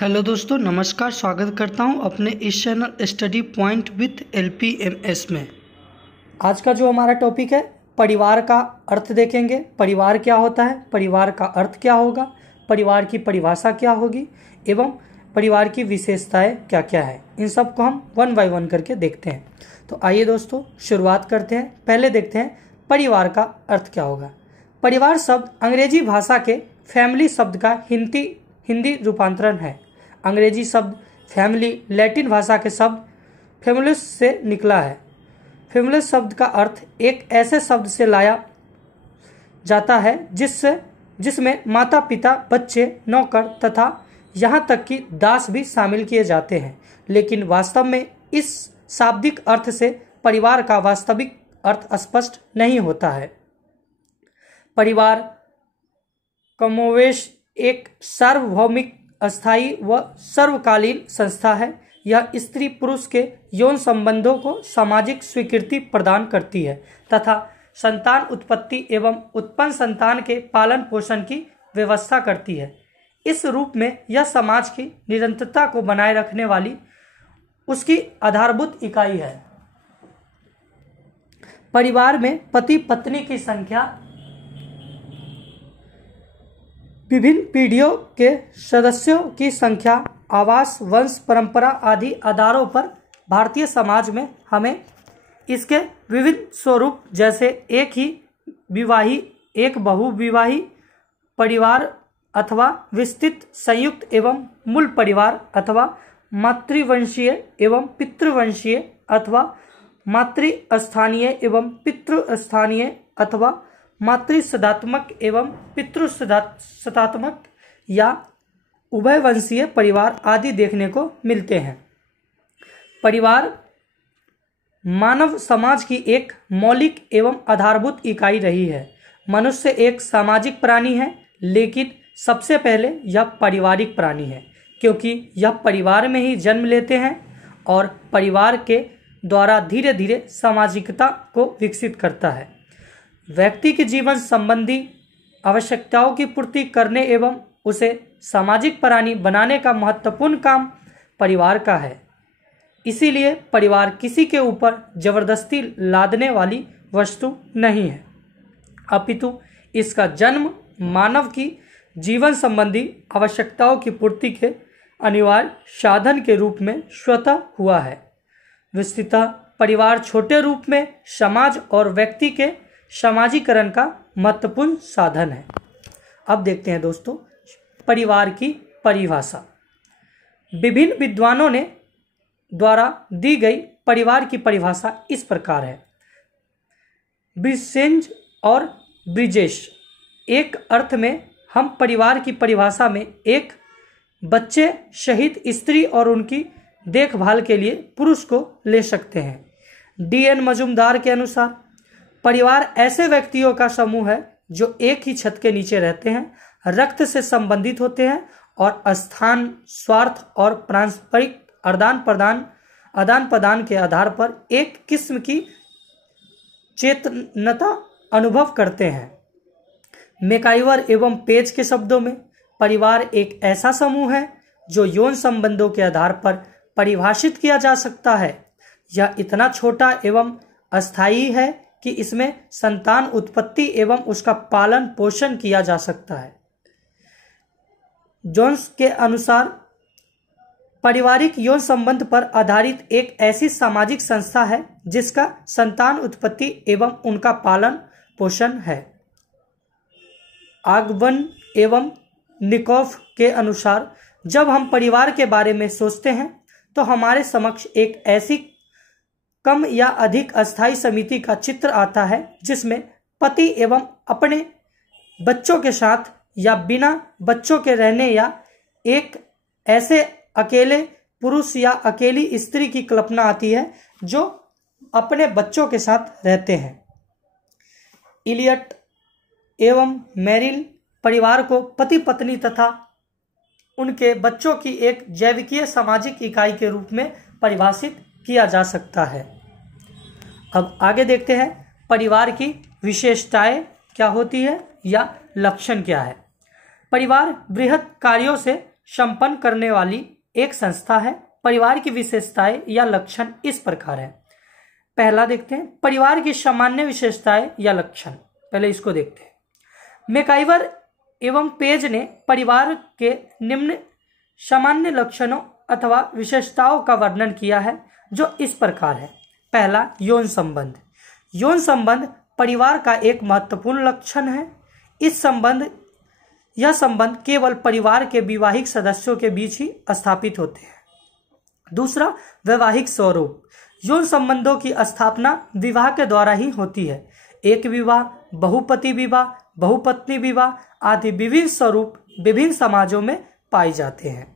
Hello दोस्तों, नमस्कार। स्वागत करता हूं अपने इस channel study point with LPMS में। आज का जो हमारा टॉपिक है, परिवार का अर्थ देखेंगे। परिवार क्या होता है, परिवार का अर्थ क्या होगा, परिवार की परिभाषा क्या होगी एवं परिवार की विशेषताएं क्या क्या है, इन सब को हम वन बाय वन करके देखते हैं। तो आइए दोस्तों, शुरुआत करते हैं। पहले देखते हैं परिवार का अर्थ क्या होगा। परिवार शब्द अंग्रेजी भाषा के फैमिली शब्द का हिंदी रूपांतरण है। अंग्रेजी शब्द फैमिली लैटिन भाषा के शब्द फैमिलिस से निकला है। फैमिलिस शब्द का अर्थ एक ऐसे शब्द से लाया जाता है जिसमें माता पिता, बच्चे, नौकर तथा यहाँ तक कि दास भी शामिल किए जाते हैं। लेकिन वास्तव में इस शाब्दिक अर्थ से परिवार का वास्तविक अर्थ स्पष्ट नहीं होता है। परिवार कमोवेश एक सार्वभौमिक, अस्थायी व सर्वकालीन संस्था है। यह स्त्री पुरुष के यौन संबंधों को सामाजिक स्वीकृति प्रदान करती है तथा संतान उत्पत्ति एवं उत्पन्न संतान के पालन पोषण की व्यवस्था करती है। इस रूप में यह समाज की निरंतरता को बनाए रखने वाली उसकी आधारभूत इकाई है। परिवार में पति पत्नी की संख्या विभिन्न पीढ़ियों के सदस्यों की संख्या, आवास, वंश परंपरा आदि आधारों पर भारतीय समाज में हमें इसके विविध स्वरूप जैसे एक ही विवाही, एक बहुविवाही परिवार अथवा विस्तृत संयुक्त एवं मूल परिवार अथवा मातृवंशीय एवं पितृवंशीय अथवा मातृस्थानीय एवं पितृस्थानीय अथवा मातृसदात्मक एवं पितृसदात्मक या उभयवंशीय परिवार आदि देखने को मिलते हैं। परिवार मानव समाज की एक मौलिक एवं आधारभूत इकाई रही है। मनुष्य एक सामाजिक प्राणी है, लेकिन सबसे पहले यह पारिवारिक प्राणी है, क्योंकि यह परिवार में ही जन्म लेते हैं और परिवार के द्वारा धीरे धीरे सामाजिकता को विकसित करता है। व्यक्ति के जीवन संबंधी आवश्यकताओं की पूर्ति करने एवं उसे सामाजिक प्राणी बनाने का महत्वपूर्ण काम परिवार का है। इसीलिए परिवार किसी के ऊपर जबरदस्ती लादने वाली वस्तु नहीं है, अपितु इसका जन्म मानव की जीवन संबंधी आवश्यकताओं की पूर्ति के अनिवार्य साधन के रूप में स्वतः हुआ है। विस्तृतः परिवार छोटे रूप में समाज और व्यक्ति के सामाजिकरण का महत्वपूर्ण साधन है। अब देखते हैं दोस्तों परिवार की परिभाषा। विभिन्न विद्वानों ने द्वारा दी गई परिवार की परिभाषा इस प्रकार है। ब्रिसेंज और ब्रिजेश एक अर्थ में हम परिवार की परिभाषा में एक बच्चे सहित स्त्री और उनकी देखभाल के लिए पुरुष को ले सकते हैं। DN मजुमदार के अनुसार परिवार ऐसे व्यक्तियों का समूह है जो एक ही छत के नीचे रहते हैं, रक्त से संबंधित होते हैं और स्थान, स्वार्थ और पारस्परिक आदान प्रदान के आधार पर एक किस्म की चेतनता अनुभव करते हैं। मैकाइवर एवं पेज के शब्दों में परिवार एक ऐसा समूह है जो यौन संबंधों के आधार पर परिभाषित किया जा सकता है। यह इतना छोटा एवं अस्थायी है कि इसमें संतान उत्पत्ति एवं उसका पालन पोषण किया जा सकता है। जोन्स के अनुसार पारिवारिक यौन संबंध पर आधारित एक ऐसी सामाजिक संस्था है जिसका संतान उत्पत्ति एवं उनका पालन पोषण है। आगबन एवं निकोफ के अनुसार जब हम परिवार के बारे में सोचते हैं तो हमारे समक्ष एक ऐसी कम या अधिक अस्थायी समिति का चित्र आता है जिसमें पति एवं अपने बच्चों के साथ या बिना बच्चों के रहने या एक ऐसे अकेले पुरुष या अकेली स्त्री की कल्पना आती है जो अपने बच्चों के साथ रहते हैं। इलियट एवं मेरिल परिवार को पति पत्नी तथा उनके बच्चों की एक जैविकीय सामाजिक इकाई के रूप में परिभाषित किया जा सकता है। अब आगे देखते हैं परिवार की विशेषताएं क्या होती है या लक्षण क्या है। परिवार बृहत् कार्यों से संपन्न करने वाली एक संस्था है। परिवार की विशेषताएं या लक्षण इस प्रकार है। पहला देखते हैं परिवार की सामान्य विशेषताएं या लक्षण। पहले इसको देखते हैं। मैकाइवर एवं पेज ने परिवार के निम्न सामान्य लक्षणों अथवा विशेषताओं का वर्णन किया है, जो इस प्रकार है। पहला, यौन संबंध। यौन संबंध परिवार का एक महत्वपूर्ण लक्षण है। यह संबंध केवल परिवार के विवाहित सदस्यों के बीच ही स्थापित होते हैं। दूसरा, वैवाहिक स्वरूप। यौन संबंधों की स्थापना विवाह के द्वारा ही होती है। एक विवाह, बहुपति विवाह, बहुपत्नी विवाह आदि विभिन्न स्वरूप विभिन्न समाजों में पाए जाते हैं।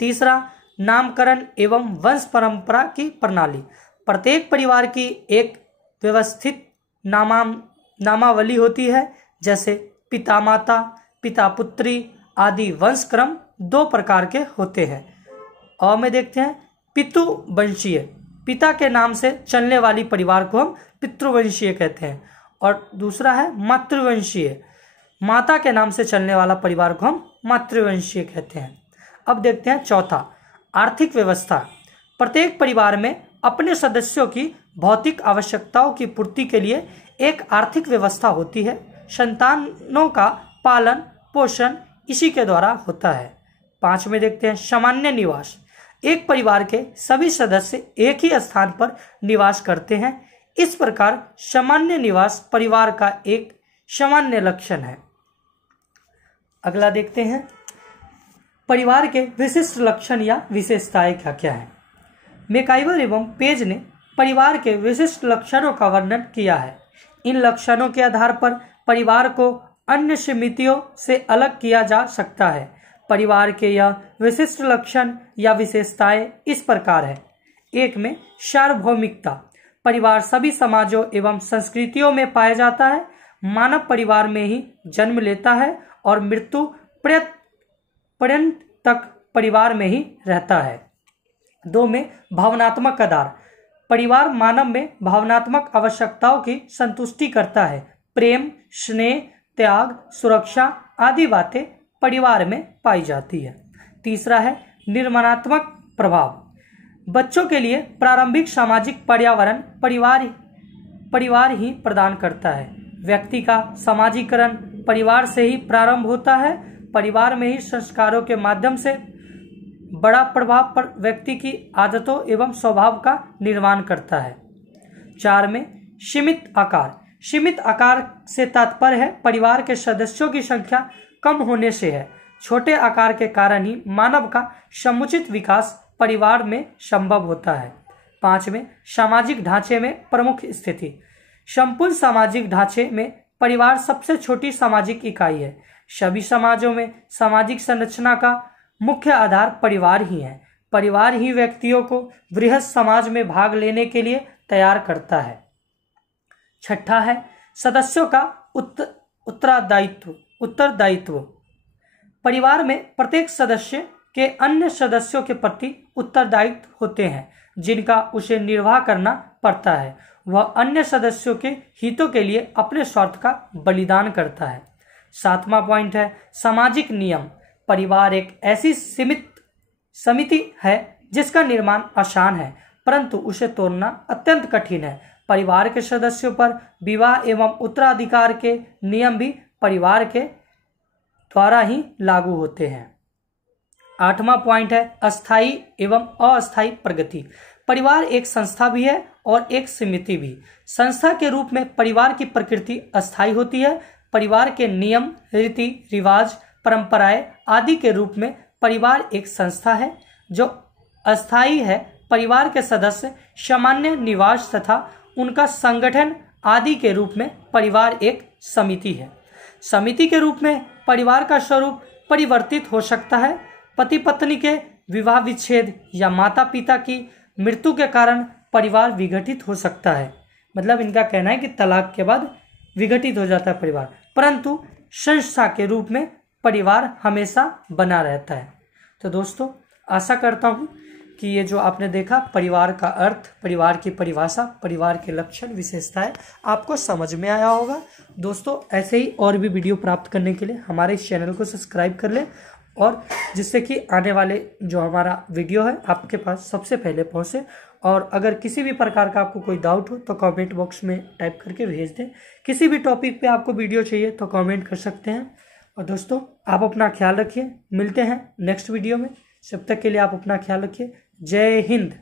तीसरा, नामकरण एवं वंश परंपरा की प्रणाली। प्रत्येक परिवार की एक व्यवस्थित नामावली होती है, जैसे पिता माता, पिता पुत्री आदि वंशक्रम 2 प्रकार के होते हैं। और में देखते हैं पितृवंशीय। पिता के नाम से चलने वाली परिवार को हम पितृवंशीय कहते हैं। और दूसरा है मातृवंशीय। माता के नाम से चलने वाला परिवार को हम मातृवंशीय कहते हैं। अब देखते हैं चौथा, आर्थिक व्यवस्था। प्रत्येक परिवार में अपने सदस्यों की भौतिक आवश्यकताओं की पूर्ति के लिए एक आर्थिक व्यवस्था होती है। संतानों का पालन पोषण इसी के द्वारा होता है। 5 में देखते हैं सामान्य निवास। एक परिवार के सभी सदस्य एक ही स्थान पर निवास करते हैं। इस प्रकार सामान्य निवास परिवार का एक सामान्य लक्षण है। अगला देखते हैं परिवार के विशिष्ट लक्षण या विशेषताएं क्या क्या है। मैकाइवर एवं पेज ने परिवार के विशिष्ट लक्षणों का वर्णन किया है। इन लक्षणों के आधार पर परिवार को अन्य समितियों से अलग किया जा सकता है। परिवार के यह विशिष्ट लक्षण या विशेषताएं इस प्रकार है। 1 में सार्वभौमिकता। परिवार सभी समाजों एवं संस्कृतियों में पाया जाता है। मानव परिवार में ही जन्म लेता है और मृत्यु पर्यंत तक परिवार में ही रहता है। 2 में भावनात्मक आधार। परिवार मानव में भावनात्मक आवश्यकताओं की संतुष्टि करता है। प्रेम, स्नेह, त्याग, सुरक्षा आदि बातें परिवार में पाई जाती है। तीसरा है निर्माणात्मक प्रभाव। बच्चों के लिए प्रारंभिक सामाजिक पर्यावरण परिवार ही प्रदान करता है। व्यक्ति का समाजीकरण परिवार से ही प्रारंभ होता है। परिवार में ही संस्कारों के माध्यम से बड़ा प्रभाव पर व्यक्ति की आदतों एवं स्वभाव का निर्माण करता है। 4 में सीमित आकार। सीमित आकार से तात्पर्य है परिवार के सदस्यों की संख्या कम होने से है। छोटे आकार के कारण ही मानव का समुचित विकास परिवार में संभव होता है। 5 में सामाजिक ढांचे में प्रमुख स्थिति। संपूर्ण सामाजिक ढांचे में परिवार सबसे छोटी सामाजिक इकाई है। सभी समाजों में सामाजिक संरचना का मुख्य आधार परिवार ही है। परिवार ही व्यक्तियों को बृहद समाज में भाग लेने के लिए तैयार करता है। 6 है सदस्यों का उत्तरदायित्व। परिवार में प्रत्येक सदस्य के अन्य सदस्यों के प्रति उत्तरदायित्व होते हैं, जिनका उसे निर्वाह करना पड़ता है। वह अन्य सदस्यों के हितों के लिए अपने स्वार्थ का बलिदान करता है। 7वां पॉइंट है सामाजिक नियम। परिवार एक ऐसी सीमित समिति है जिसका निर्माण आसान है, परंतु उसे तोड़ना अत्यंत कठिन है। परिवार के सदस्यों पर विवाह एवं उत्तराधिकार के नियम भी परिवार के द्वारा ही लागू होते हैं। 8वां पॉइंट है अस्थायी एवं अस्थायी प्रगति। परिवार एक संस्था भी है और एक समिति भी। संस्था के रूप में परिवार की प्रकृति अस्थायी होती है। परिवार के नियम, रीति रिवाज, परंपराएं आदि के रूप में परिवार एक संस्था है जो अस्थायी है। परिवार के सदस्य सामान्य निवास तथा उनका संगठन आदि के रूप में परिवार एक समिति है। समिति के रूप में परिवार का स्वरूप परिवर्तित हो सकता है। पति पत्नी के विवाह विच्छेद या माता पिता की मृत्यु के कारण परिवार विघटित हो सकता है। मतलब इनका कहना है कि तलाक के बाद विघटित हो जाता है परिवार, परंतु संस्था के रूप में परिवार हमेशा बना रहता है। तो दोस्तों आशा करता हूँ कि ये जो आपने देखा परिवार का अर्थ, परिवार की परिभाषा, परिवार के लक्षण, विशेषताएं आपको समझ में आया होगा। दोस्तों ऐसे ही और भी वीडियो प्राप्त करने के लिए हमारे इस चैनल को सब्सक्राइब कर लें और जिससे कि आने वाले जो हमारा वीडियो है आपके पास सबसे पहले पहुंचे। और अगर किसी भी प्रकार का आपको कोई डाउट हो तो कमेंट बॉक्स में टाइप करके भेज दें। किसी भी टॉपिक पे आपको वीडियो चाहिए तो कमेंट कर सकते हैं। और दोस्तों आप अपना ख्याल रखिए, मिलते हैं नेक्स्ट वीडियो में। जब तक के लिए आप अपना ख्याल रखिए। जय हिंद।